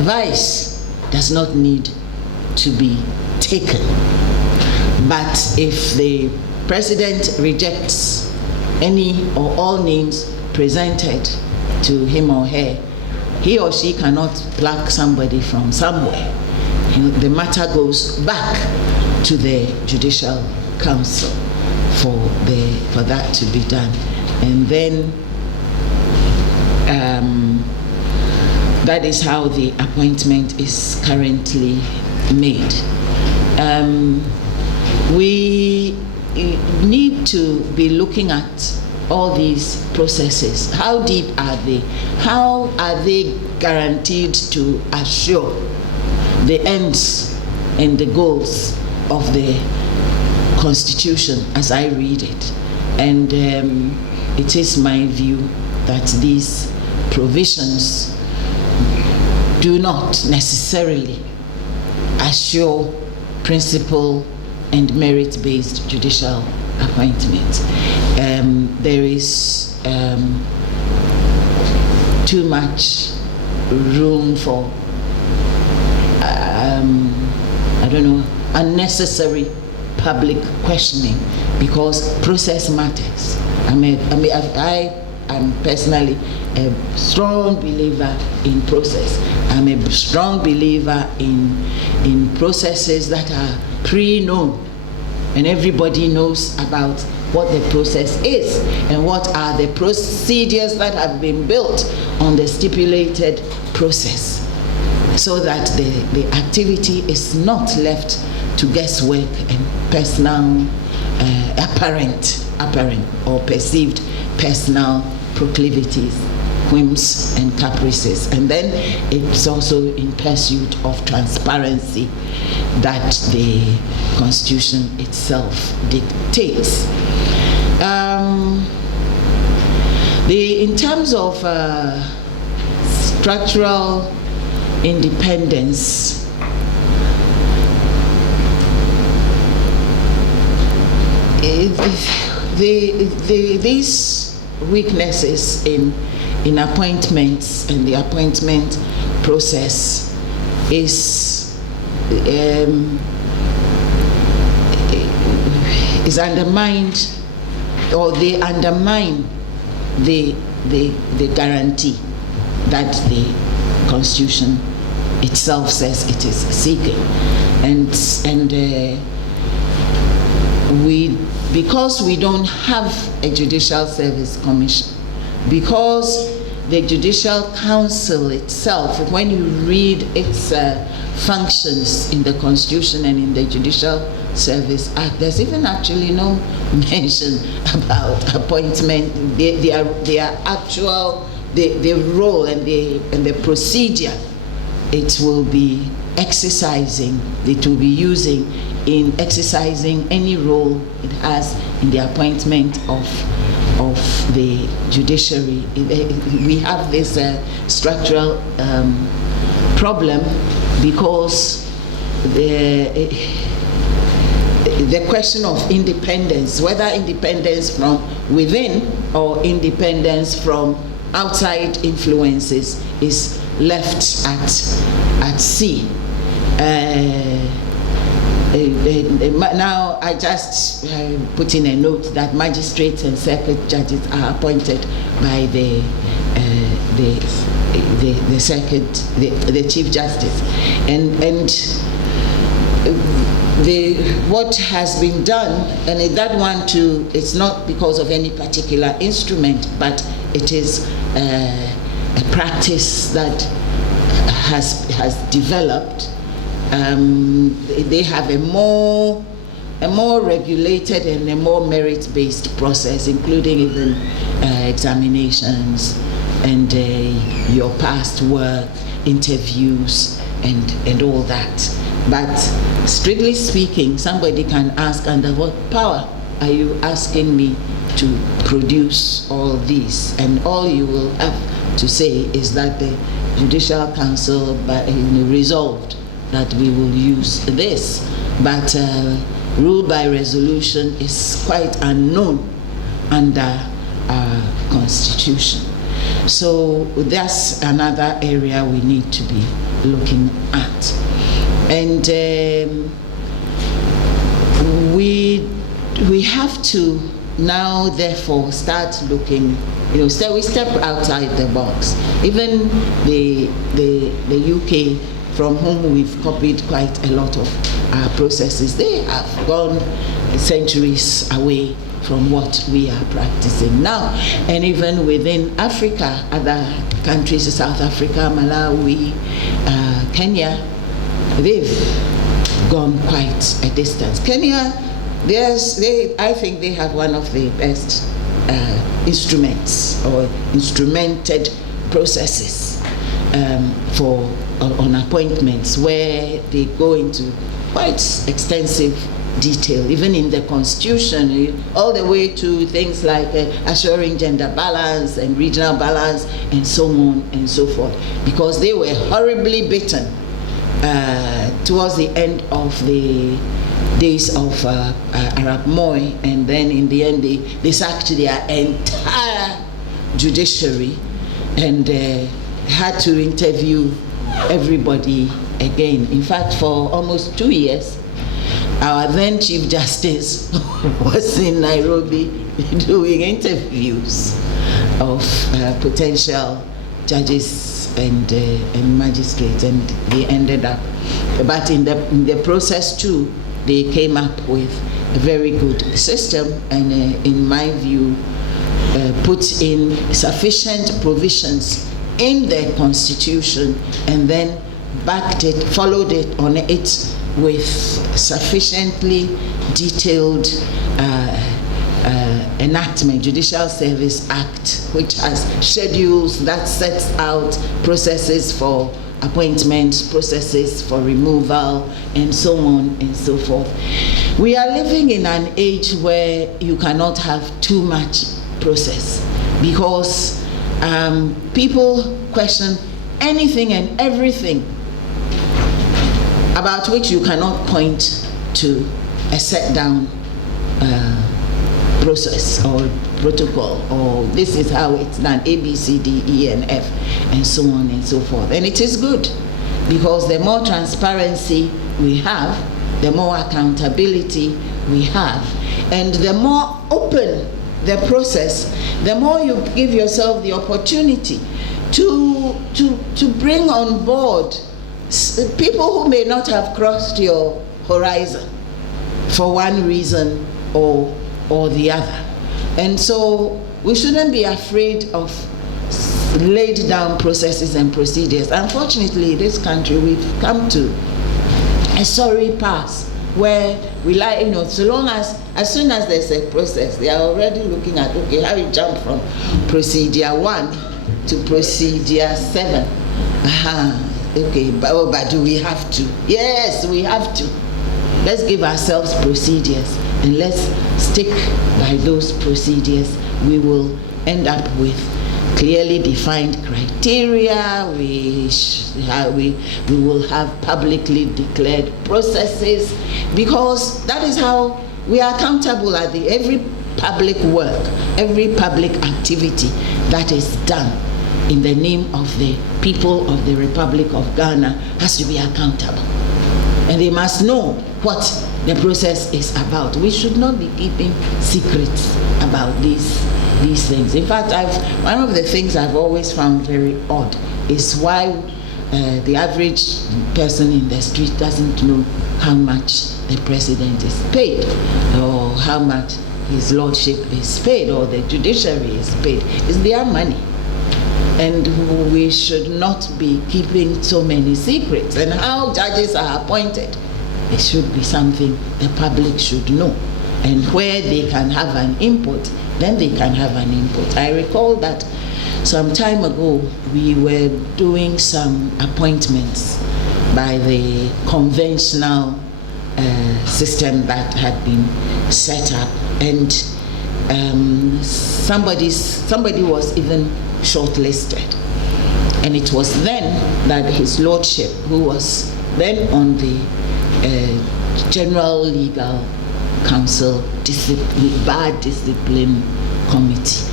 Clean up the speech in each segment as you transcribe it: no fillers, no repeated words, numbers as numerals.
Advice does not need to be taken. But if the president rejects any or all names presented to him or her, he or she cannot pluck somebody from somewhere. The matter goes back to the Judicial Council for that to be done. And then that is how the appointment is currently made. We need to be looking at all these processes. How deep are they? How are they guaranteed to assure the ends and the goals of the Constitution as I read it? And it is my view that these provisions do not necessarily assure principle and merit-based judicial appointment. There is too much room for unnecessary public questioning, because process matters. I am personally a strong believer in process. I'm a strong believer in processes that are pre-known, and everybody knows about what the process is and what are the procedures that have been built on the stipulated process, so that the activity is not left to guesswork and personal apparent or perceived personal proclivities, whims and caprices. And then it's also in pursuit of transparency that the Constitution itself dictates. In terms of structural independence, these weaknesses in appointments and the appointment process is undermined, or they undermine the guarantee that the Constitution itself says it is seeking. And because we don't have a Judicial Service Commission, because the Judicial Council itself, when you read its functions in the Constitution and in the Judicial Service Act, there's even actually no mention about appointment, their actual, the role and the procedure it will be exercising, it will be using in exercising any role it has in the appointment of the judiciary. We have this structural problem because the question of independence, whether independence from within or independence from outside influences, is left at sea. Now I just put in a note that magistrates and circuit judges are appointed by the circuit, the Chief Justice, and what has been done, and that one too, it's not because of any particular instrument, but it is a practice that has developed. They have a more regulated and a more merit-based process, including even examinations and your past work, interviews, and all that. But strictly speaking, somebody can ask, under what power are you asking me to produce all these? And all you will have to say is that the Judicial Council resolved that we will use this, but rule by resolution is quite unknown under our Constitution. So that's another area we need to be looking at. And we have to now therefore start looking, so we step outside the box. Even the UK, from whom we've copied quite a lot of our processes, they have gone centuries away from what we are practicing now. And even within Africa, other countries, South Africa, Malawi, Kenya, they've gone quite a distance. Kenya, I think they have one of the best instruments or instrumented processes on appointments, where they go into quite extensive detail, even in the constitution, all the way to things like assuring gender balance and regional balance and so on and so forth, because they were horribly beaten towards the end of the days of Arab Moi, and then in the end they sacked their entire judiciary and had to interview everybody again. In fact, for almost 2 years, our then Chief Justice was in Nairobi doing interviews of potential judges and magistrates, and they ended up. But in the process too, they came up with a very good system, and in my view, put in sufficient provisions in the constitution, and then followed it on it with sufficiently detailed enactment, Judicial Service Act, which has schedules that sets out processes for appointments, processes for removal, and so on and so forth. We are living in an age where you cannot have too much process, because people question anything and everything about which you cannot point to a set down process or protocol, or this is how it's done, A, B, C, D, E, and F, and so on and so forth. And it is good, because the more transparency we have, the more accountability we have, and the more open the process, the more you give yourself the opportunity to bring on board people who may not have crossed your horizon for one reason or the other. And so we shouldn't be afraid of laid down processes and procedures. Unfortunately, in this country, we've come to a sorry pass where we as soon as there's a process, they are already looking at, okay, how you jump from procedure 1 to procedure 7. Okay, but do we have to? Yes, we have to. Let's give ourselves procedures, and let's stick by those procedures. We will end up with clearly defined criteria. We will have publicly declared processes, because that is how we are accountable at every public work, every public activity that is done in the name of the people of the Republic of Ghana has to be accountable. And they must know what the process is about. We should not be keeping secrets about these things. In fact, one of the things I've always found very odd is why the average person in the street doesn't know how much the president is paid, or how much his lordship is paid, or the judiciary is paid. It's their money. And we should not be keeping so many secrets. And how judges are appointed, it should be something the public should know. And where they can have an input, then they can have an input. I recall that some time ago, we were doing some appointments by the conventional system that had been set up. And somebody was even shortlisted, and it was then that his lordship, who was then on the General Legal Council Bar Discipline Committee,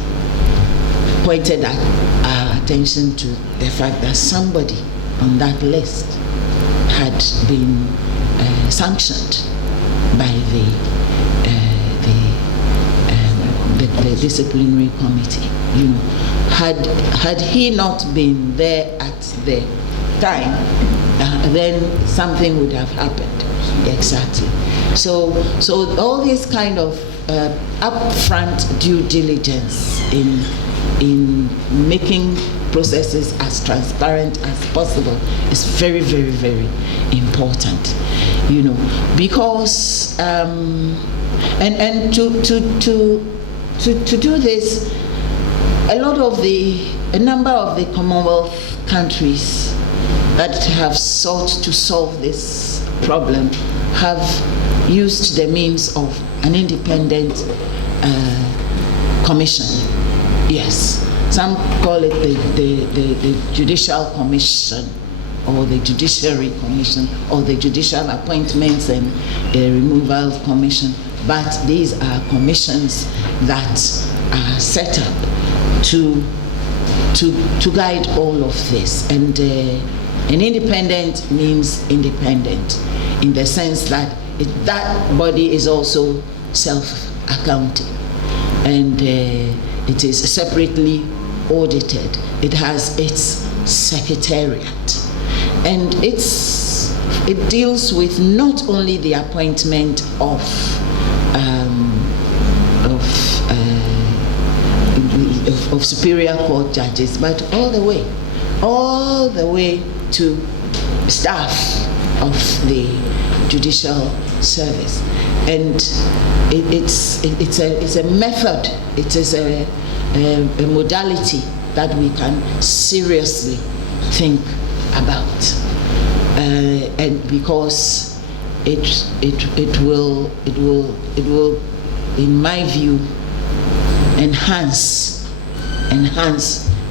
pointed attention to the fact that somebody on that list had been sanctioned by the disciplinary committee. You know, had he not been there at the time, then something would have happened. Exactly. So all this kind of upfront due diligence in making processes as transparent as possible is very, very, very important. You know, because and to do this, a number of the Commonwealth countries that have sought to solve this problem have used the means of an independent commission. Yes, some call it the Judicial Commission, or the Judiciary Commission, or the Judicial Appointments and Removal Commission. But these are commissions that are set up to guide all of this. And an independent means independent in the sense that that body is also self-accounting, and it is separately audited. It has its secretariat, and it deals with not only the appointment of superior court judges, but all the way to staff of the judicial service. And it's a method, it is a modality that we can seriously think about, and because it will in my view enhance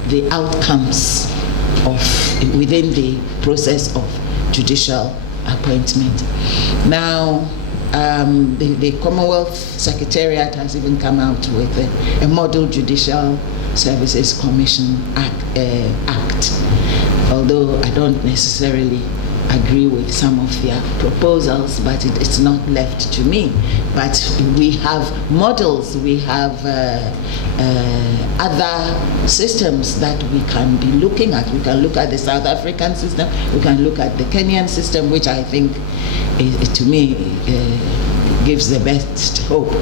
the outcomes within the process of judicial appointment. Now, the Commonwealth Secretariat has even come out with a Model Judicial Services Commission Act, although I don't necessarily agree with some of their proposals, but it's not left to me. But we have models, we have other systems that we can be looking at. We can look at the South African system, we can look at the Kenyan system, which I think to me gives the best hope.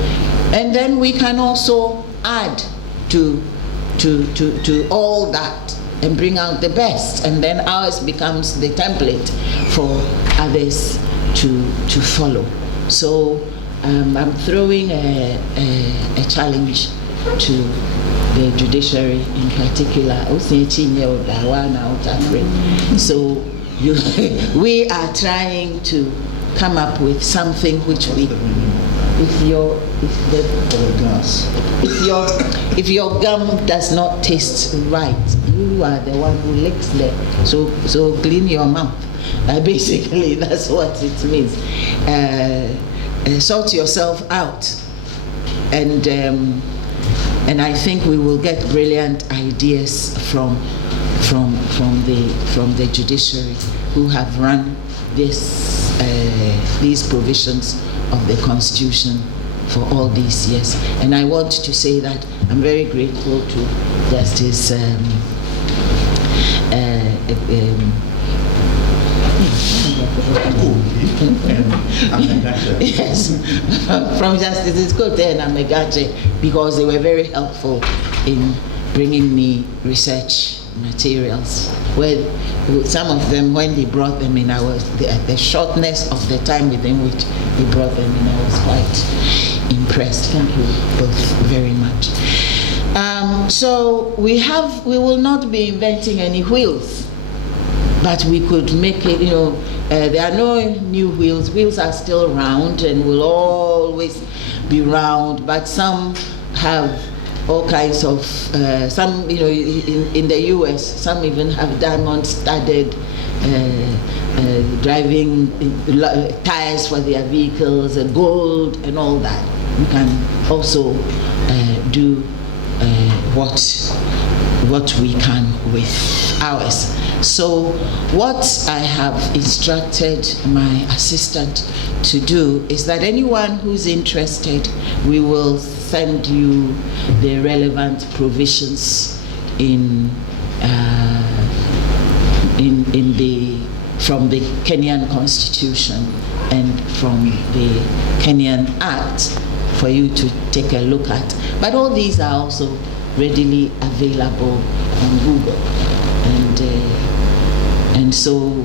And then we can also add to all that and bring out the best, and then ours becomes the template for others to follow. So I'm throwing a challenge to the judiciary in particular. So we are trying to come up with something which we, if your gum does not taste right, you are the one who licks them. So clean your mouth. Basically, that's what it means. Sort yourself out, and I think we will get brilliant ideas from the judiciary, who have run these provisions of the Constitution for all these years. And I want to say that I'm very grateful to Justice yes, from Justice Kote and Amegache, because they were very helpful in bringing me research materials. Well, some of them, when they brought them in, I was the shortness of the time within which they brought them in, I was quite impressed. Thank you both very much. So we will not be inventing any wheels, but we could make it, there are no new wheels. Wheels are still round and will always be round, but some have all kinds of, some, in the US, some even have diamond-studded driving tires for their vehicles, gold and all that. You can also do what what we can with ours. So what I have instructed my assistant to do is that anyone who's interested, we will send you the relevant provisions from the Kenyan Constitution and from the Kenyan Act for you to take a look at. But all these are also readily available on Google, and so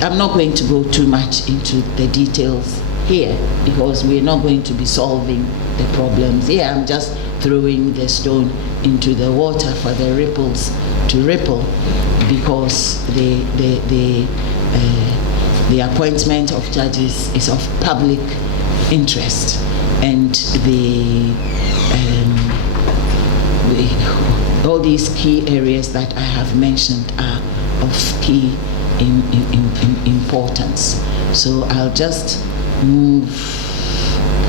I'm not going to go too much into the details here, because we're not going to be solving the problems here. I'm just throwing the stone into the water for the ripples to ripple, because the appointment of judges is of public interest, and all these key areas that I have mentioned are of key importance. So I'll just move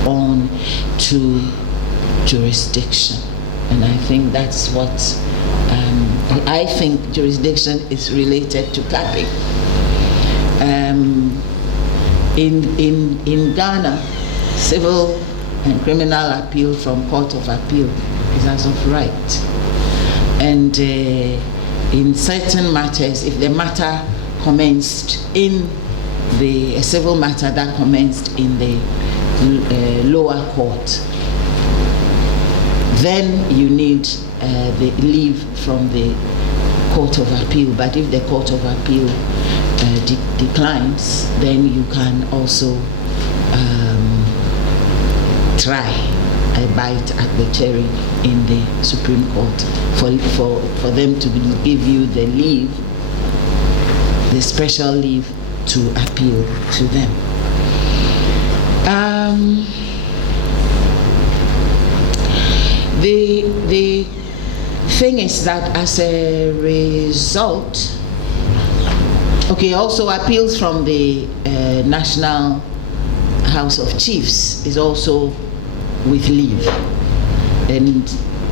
on to jurisdiction, and I think that's what I think jurisdiction is related to capping. In Ghana, civil and criminal appeal from Court of Appeal is as of right, and in certain matters, if the matter commenced in a civil matter that commenced in the lower court, then you need the leave from the Court of Appeal. But if the Court of Appeal declines, then you can also try a bite at the cherry in the Supreme Court for them to give you the leave, the special leave to appeal to them. The thing is that as a result, also appeals from the National House of Chiefs is also with leave, and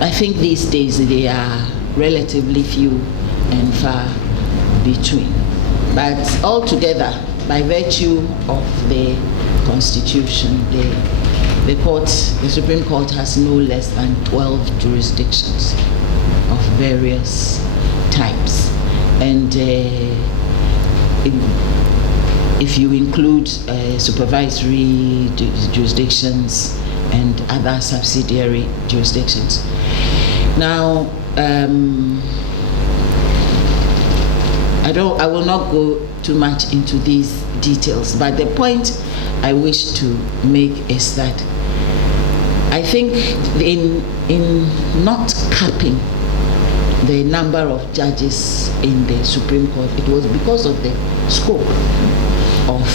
I think these days they are relatively few and far between. But altogether, by virtue of the Constitution, the Supreme Court has no less than 12 jurisdictions of various types, and if you include supervisory jurisdictions and other subsidiary jurisdictions. Now, I will not go too much into these details, but the point I wish to make is that I think in not capping the number of judges in the Supreme Court, it was because of the scope of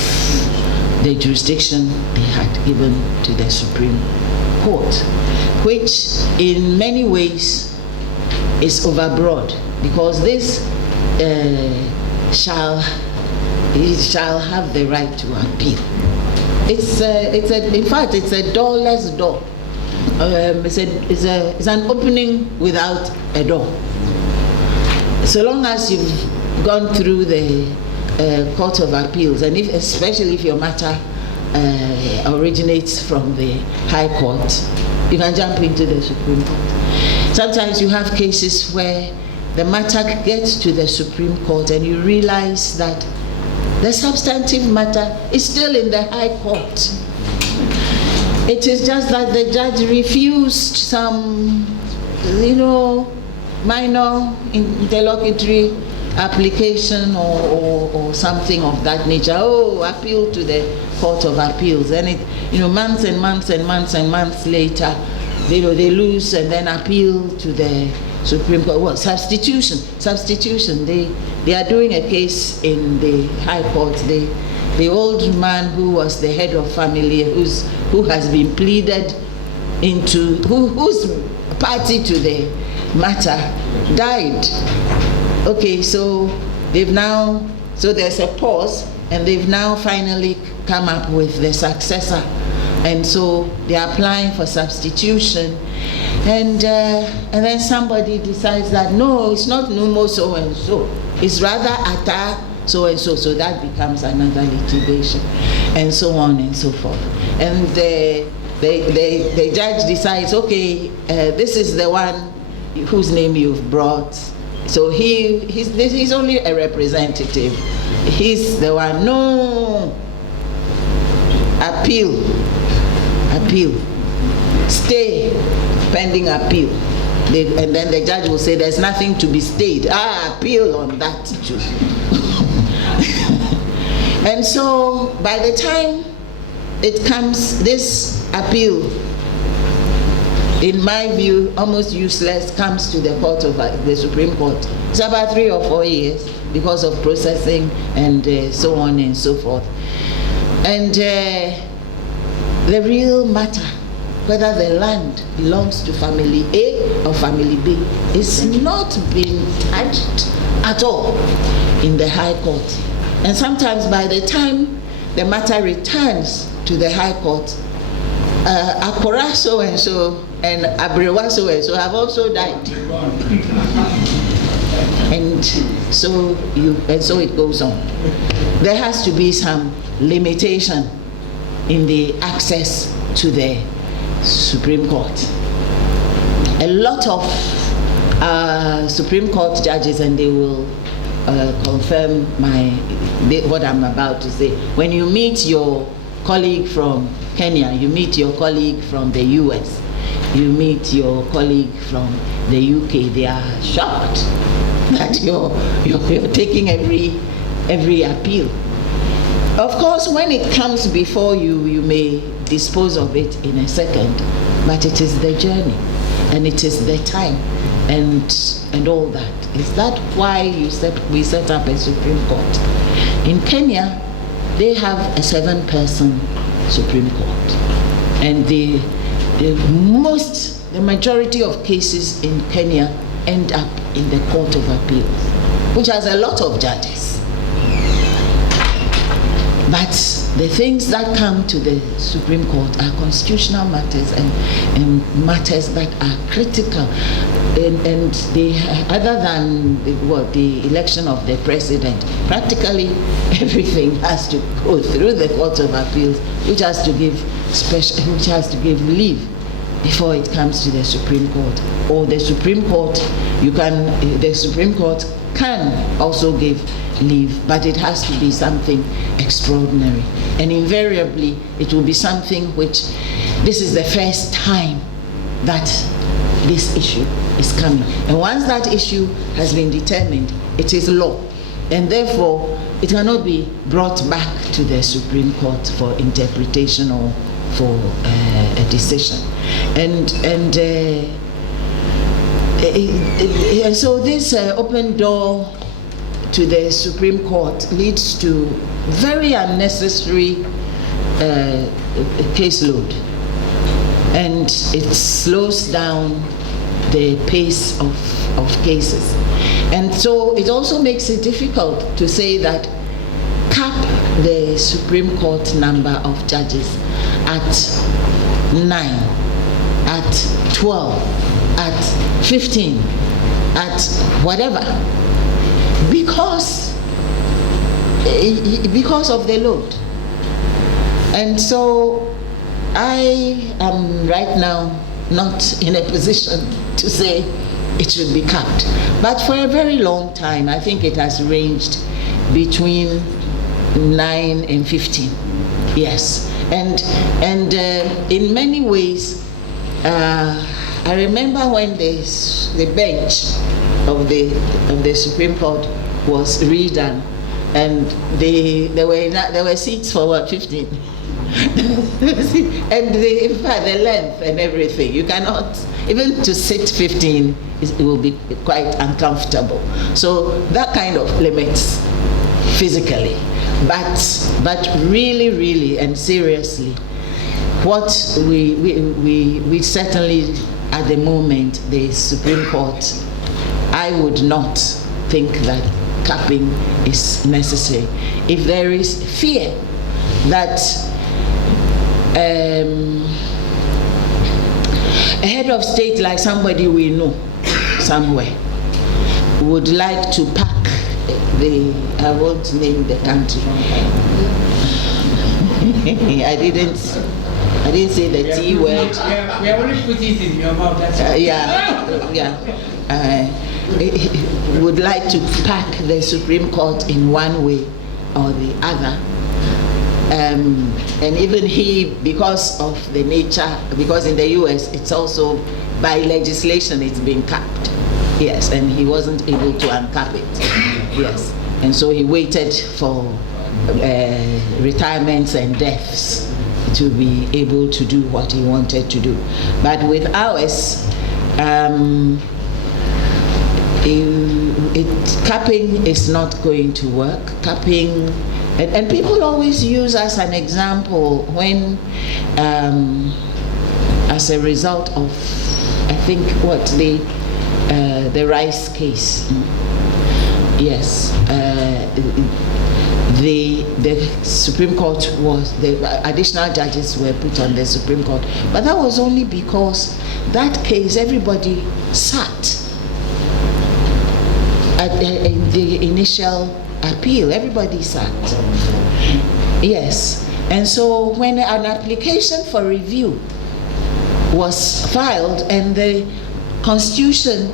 the jurisdiction they had given to the Supreme Court, which in many ways is overbroad, because this shall have the right to appeal. In fact, it's a doorless door. It's an opening without a door. So long as you've gone through the Court of Appeals, and especially if your matter originates from the High Court, you can jump into the Supreme Court. Sometimes you have cases where the matter gets to the Supreme Court and you realize that the substantive matter is still in the High Court. It is just that the judge refused some, minor interlocutory application or something of that nature. Appeal to the Court of Appeals, and it, months and months and months and months later, they lose and then appeal to the Supreme Court. Well, substitution. They are doing a case in the High Court. The old man who was the head of family, who has been pleaded into, who's party to the matter, died. So there's a pause, and they've now finally come up with the successor, and so they're applying for substitution. And then somebody decides that no, it's not Numo so and so, it's rather Ata so and so, so that becomes another litigation, and so on and so forth. And the judge decides, okay, this is the one whose name you've brought, so he's only a representative. He's the one. No, appeal, stay pending appeal. And then the judge will say there's nothing to be stayed. Appeal on that too. And so by the time it comes, this appeal, in my view, almost useless, comes to the court of the Supreme Court. It's about 3 or 4 years because of processing and so on and so forth. And the real matter, whether the land belongs to family A or family B, is not being touched at all in the High Court. And sometimes by the time the matter returns to the High Court, Akora so and so and Abrewa so and so have also died. And so it goes on. There has to be some limitation in the access to the Supreme Court. A lot of Supreme Court judges, and they will confirm what I'm about to say. When you meet your colleague from Kenya, you meet your colleague from the US, you meet your colleague from the UK, they are shocked that you're taking every appeal. Of course, when it comes before you, you may dispose of it in a second, but it is the journey, and it is the time, and all that. Is that why we set up a Supreme Court? In Kenya, they have a 7-person Supreme Court, and the majority of cases in Kenya end up in the Court of Appeals, which has a lot of judges. But the things that come to the Supreme Court are constitutional matters and matters that are critical. And they, other than the election of the president, practically everything has to go through the Court of Appeals, which has to give leave before it comes to the Supreme Court. Or the Supreme Court, the Supreme Court can also give leave, but it has to be something extraordinary. And invariably, it will be something which, this is the first time that this issue is coming. And once that issue has been determined, it is law. And therefore, it cannot be brought back to the Supreme Court for interpretation or for a decision. And so this open door to the Supreme Court leads to very unnecessary caseload, and it slows down the pace of cases. And so it also makes it difficult to say that cap the Supreme Court number of judges at 9, at 12, at 15, at whatever, because of the load. And so I am right now not in a position to say it should be capped. But for a very long time, I think it has ranged between 9 and 15. Yes. And in many ways, I remember when the bench of the Supreme Court was redone, and there were seats for what, 15? And in fact, the length and everything, you cannot, even to sit 15, it will be quite uncomfortable. So that kind of limits physically. But really, really, and seriously, what we certainly, at the moment, the Supreme Court, I would not think that capping is necessary. If there is fear that A head of state, like somebody we know somewhere, would like to pack I won't name the country. I didn't say the T word. We are only putting it in your mouth. That's would like to pack the Supreme Court in one way or the other. And even he, because of the nature, because in the US it's also by legislation it's been capped. Yes, and he wasn't able to uncap it. Yes, and so he waited for retirements and deaths to be able to do what he wanted to do. But with ours, capping is not going to work. Capping, and people always use as an example when, as a result of, I think what the rice case. Yes, the Supreme Court was, the additional judges were put on the Supreme Court, but that was only because that case everybody sat at the initial appeal. Everybody sat. Yes, and so when an application for review was filed, and the Constitution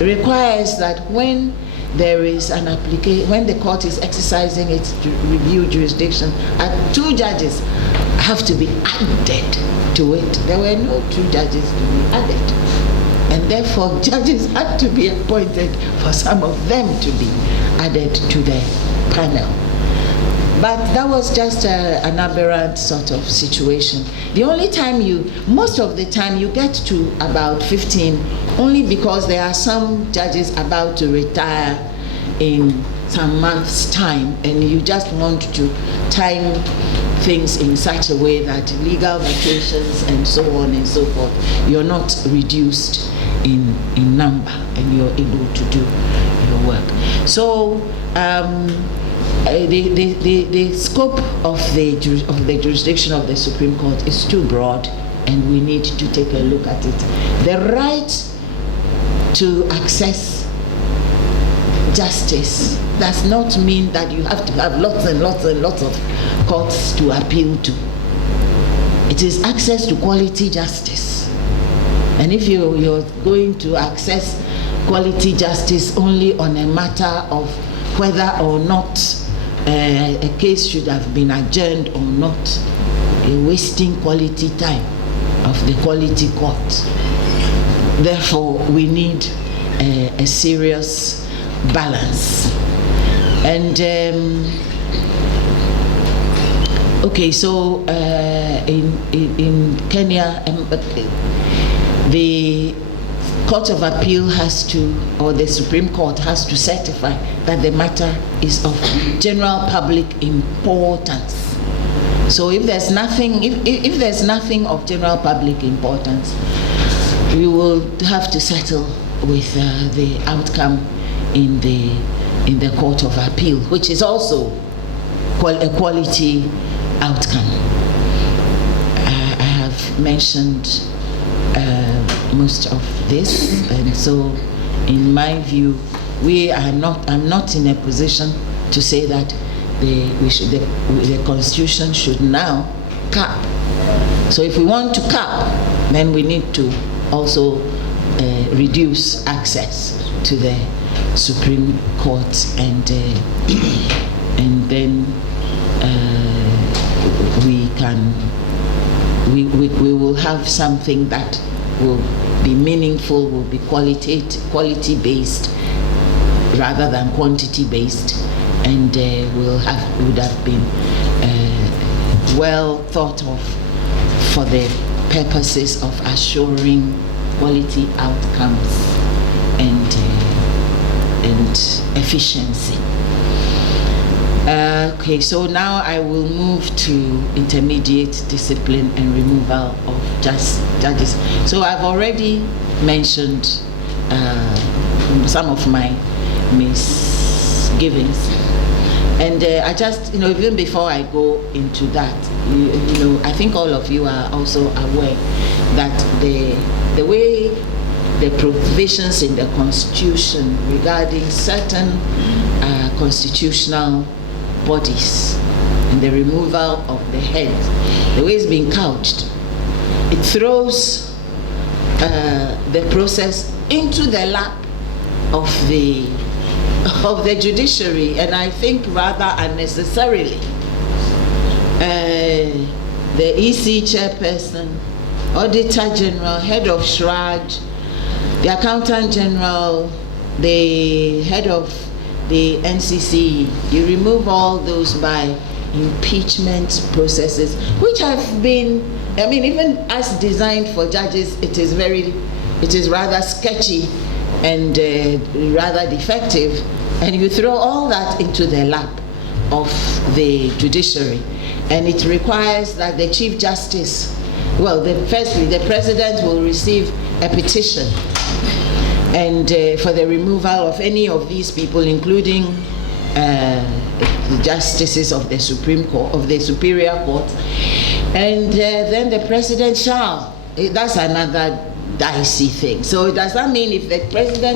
requires that when there is an application, when the court is exercising its review jurisdiction, 2 judges have to be added to it. There were no 2 judges to be added, and therefore judges had to be appointed for some of them to be added to the panel. But that was just an aberrant sort of situation. The only time most of the time you get to about 15 only because there are some judges about to retire in some months' time, and you just want to time things in such a way that legal vacations and so on and so forth, you're not reduced in number and you're able to do your work. So the scope of the jurisdiction of the Supreme Court is too broad, and we need to take a look at it. The right to access justice does not mean that you have to have lots and lots and lots of courts to appeal to. It is access to quality justice. And if you're going to access quality justice only on a matter of whether or not a case should have been adjourned or not, you're wasting quality time of the quality court. Therefore, we need a serious balance. And okay, so in Kenya, the Court of Appeal has to, or the Supreme Court has to certify that the matter is of general public importance. So if there's nothing, if there's nothing of general public importance, we will have to settle with the outcome in the Court of Appeal, which is also a quality outcome. I have mentioned most of this, and so in my view, I'm not in a position to say that the Constitution should now cap. So if we want to cap, then we need to also reduce access to the Supreme Court, and then we will have something that will be meaningful, will be quality based rather than quantity based, and would have been well thought of for the purposes of assuring quality outcomes and efficiency. Okay, so now I will move to intermediate discipline and removal of judges. So I've already mentioned some of my misgivings And I just, even before I go into that, I think all of you are also aware that the way the provisions in the Constitution regarding certain constitutional bodies and the removal of the head, the way it's being couched, it throws the process into the lap of the judiciary, and I think rather unnecessarily. The EC chairperson, Auditor General, head of SHRAJ, the Accountant General, the head of the NCC, you remove all those by impeachment processes, which have been, even as designed for judges, it is rather sketchy and rather defective, and you throw all that into the lap of the judiciary, and it requires that the Chief Justice, firstly, the President will receive a petition and for the removal of any of these people, including the justices of the Supreme Court, of the Superior Court, and then the President shall. That's another dicey thing. So does that mean if the President